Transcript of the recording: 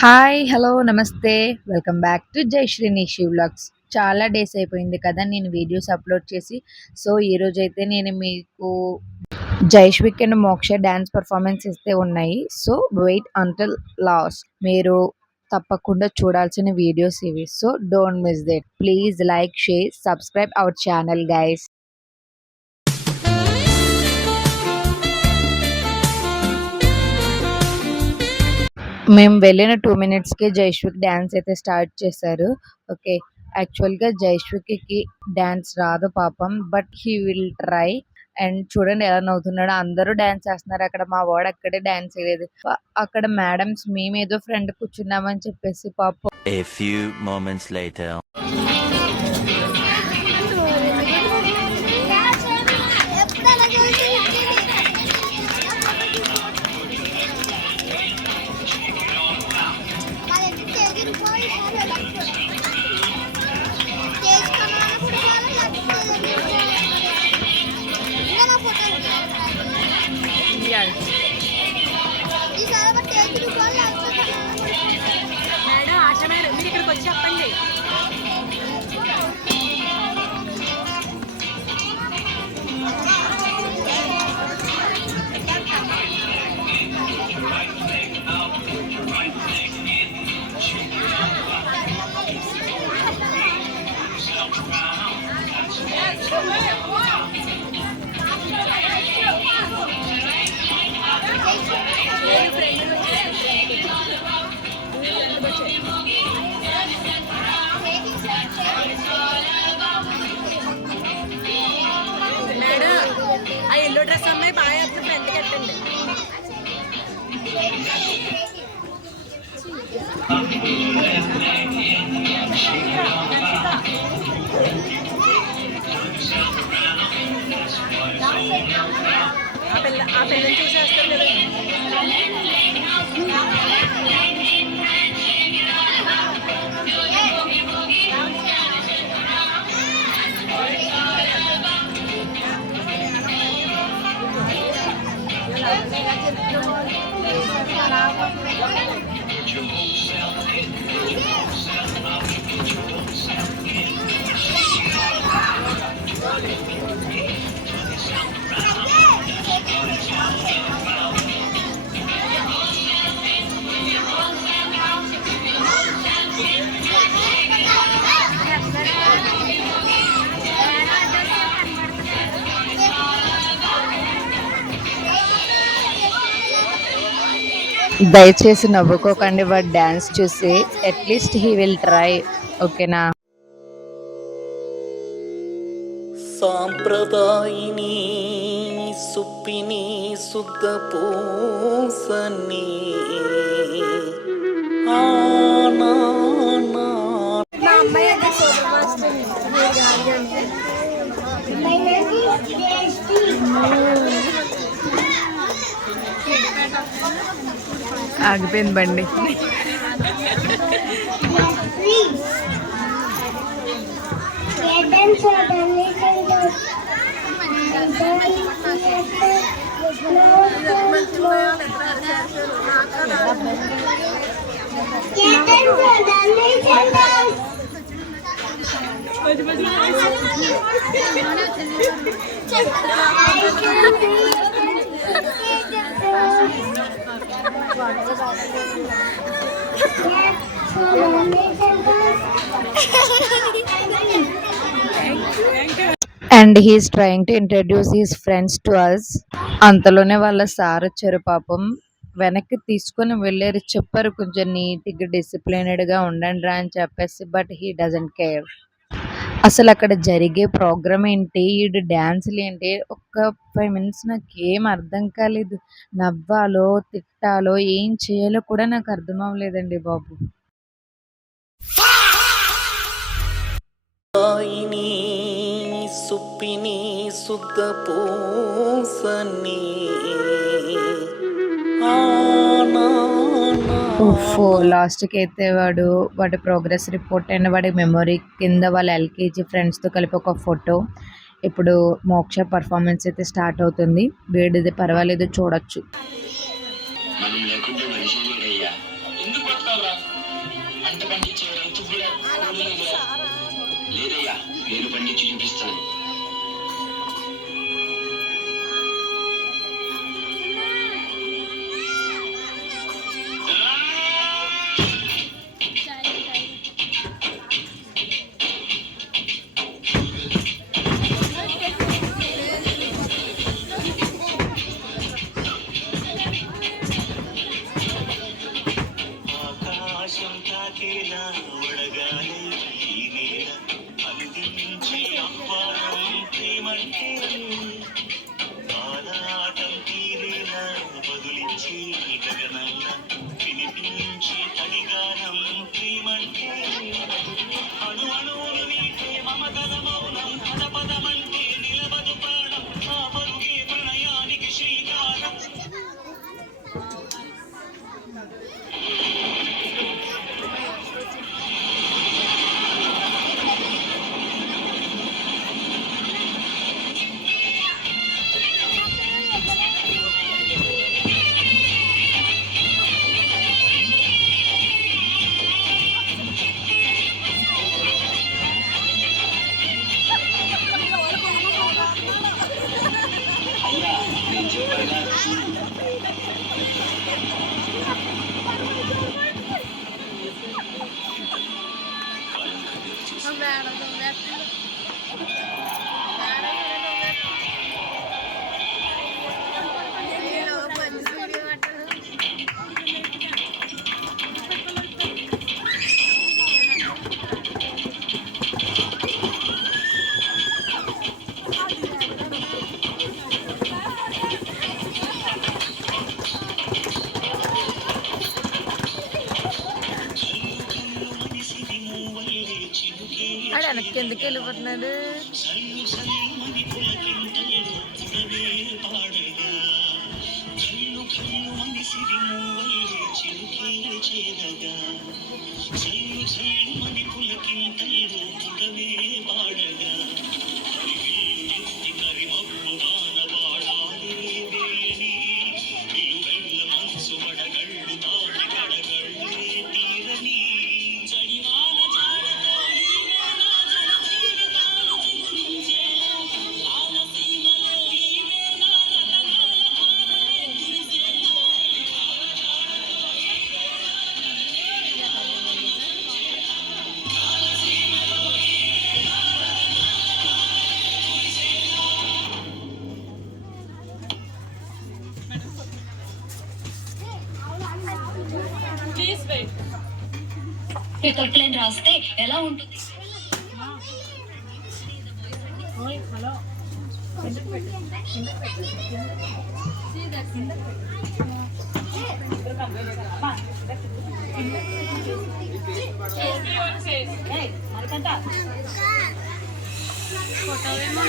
Hi! Hello! నమస్తే. Welcome back to Jayashree Nishi vlogs. చాలా days అయిపోయింది కదా నేను వీడియోస్ అప్‌లోడ్ చేసి. సో, ఈరోజైతే నేను మీకు Jaishvik and Moksha dance performance అయితే ఉన్నాయి. So, wait until last. మీరు తప్పకుండా చూడాల్సిన వీడియోస్ ఇవి. So, don't miss it. Please like, share, subscribe our channel guys. మేము వెళ్ళిన 2 మినిట్స్‌కే జైష్విక్ డాన్స్ అయితే స్టార్ట్ చేశారు. ఓకే. యాక్చువల్‌గా జైష్విక్‌కి డాన్స్ రాదు పాపం. But he will try. And చూడండి ఎలా నవ్వుతున్నాడో. అందరూ డాన్స్ చేస్తున్నారు అక్కడ. మా వాడు అక్కడే డాన్స్ ఎయలేదు. అక్కడ మేడమ్స్ మేమేదో ఫ్రంట్ కూర్చున్నామని చెప్పేసి పాపం. A few moments later. Madam Asha madam మీరు ఇక్కడికి వచ్చి చెప్పండి. మేడం ఆ ఎల్లో డ్రెస్ అమ్మాయి బాగా అప్పుడు ఫ్రెండ్ కట్టండి. ఆ పిల్లని చూసేస్తారు కదా. దయచేసి నవ్వుకోకండి వాడి డాన్స్ చూసి. At least he will try. ఓకేనా? సాంప్రదాయిని సుప్పిని శుద్ధ పూసని మా అమ్మాయి అదే సోదరు మాస్టర్ ఆగిపోయింది బండి. And he's trying to introduce his friends to us. అంతలోనే వాళ్ళ సార్ వచ్చారు పాపం. వెనక్కి తీసుకొని వెళ్ళారు. చెప్పారు కొంచెం నీట్గా డిసిప్లినెడ్గా ఉండండి రా అని చెప్పేసి. But he doesn't care. అసలు అక్కడ జరిగే ప్రోగ్రామ్ ఏంటి, ఈడు డ్యాన్సులు ఏంటి, ఒక్క 5 మినిట్స్ నాకు ఏం అర్థం కాలేదు. నవ్వాలో తిట్టాలో ఏం చేయాలో కూడా నాకు అర్థం అవ్వలేదండి బాబు. సుప్పిని శుద్ధ పూసని లాస్ట్కి అయితే వాడి ప్రోగ్రెస్ రిపోర్ట్ అండ్ వాడి మెమొరీ కింద వాళ్ళ ఎల్కేజీ ఫ్రెండ్స్తో కలిపి ఒక ఫోటో. ఇప్పుడు మోక్ష పర్ఫార్మెన్స్ అయితే స్టార్ట్ అవుతుంది. వీడిది పర్వాలేదు, చూడొచ్చు. మనం లేకుంటే మనిషి లేడయ్యా. ఎందుకు బతకాలరా? పంట పండించే రైతుకు కూడా లేదయ్యా, నేను పండించి చూపిస్తాను. ఆకాశం తాకేలా వడగాలి ఈ నేల అందించే అప్పారం ప్రేమంటే ఆలాటం తీరేలా బదులించే గగనల్ల వినిపించే తడిగానం ప్రేమంటే అణు అణువులు వీటే మమతల మౌనం పదపదమంటే నిలబదు ప్రాణం ఆ పరుగే ప్రణయానికి శ్రీకారం. అయ్యా, నేను చెప్పాగా చూడు. కాలం కదిలి చేసి మనిషిది మూవల్లే చిలుకే ఆడు వెనక్కి ఎందుకు వెళ్ళిపోతున్నాడు? సల్లు సల్లుమని పులకింతల్లో పుడవే పాడగా కల్లు కల్లు మనిషిది మూవల్లే చిలుకే చేదగా సల్లు సల్లుమని పులకింతల్లో పుడవే పాడగా కరివిల్లు ఎత్తి కరిమప్పు వాన వాడాలే వేయని నిలువెల్ల మనసు వడగళ్ళు తాకి కడగళ్ళే తీరని జడివాన జాడతో ఈవే నా జడ జీవితాలు చిగురించేలా ఆలసీమలో ఈవే నా రతనాల ధారలే కురిసేలా. Please wait. పికప్ లైన్ రాస్తే ఎలా ఉంటుంది? ఫోటో ఏమో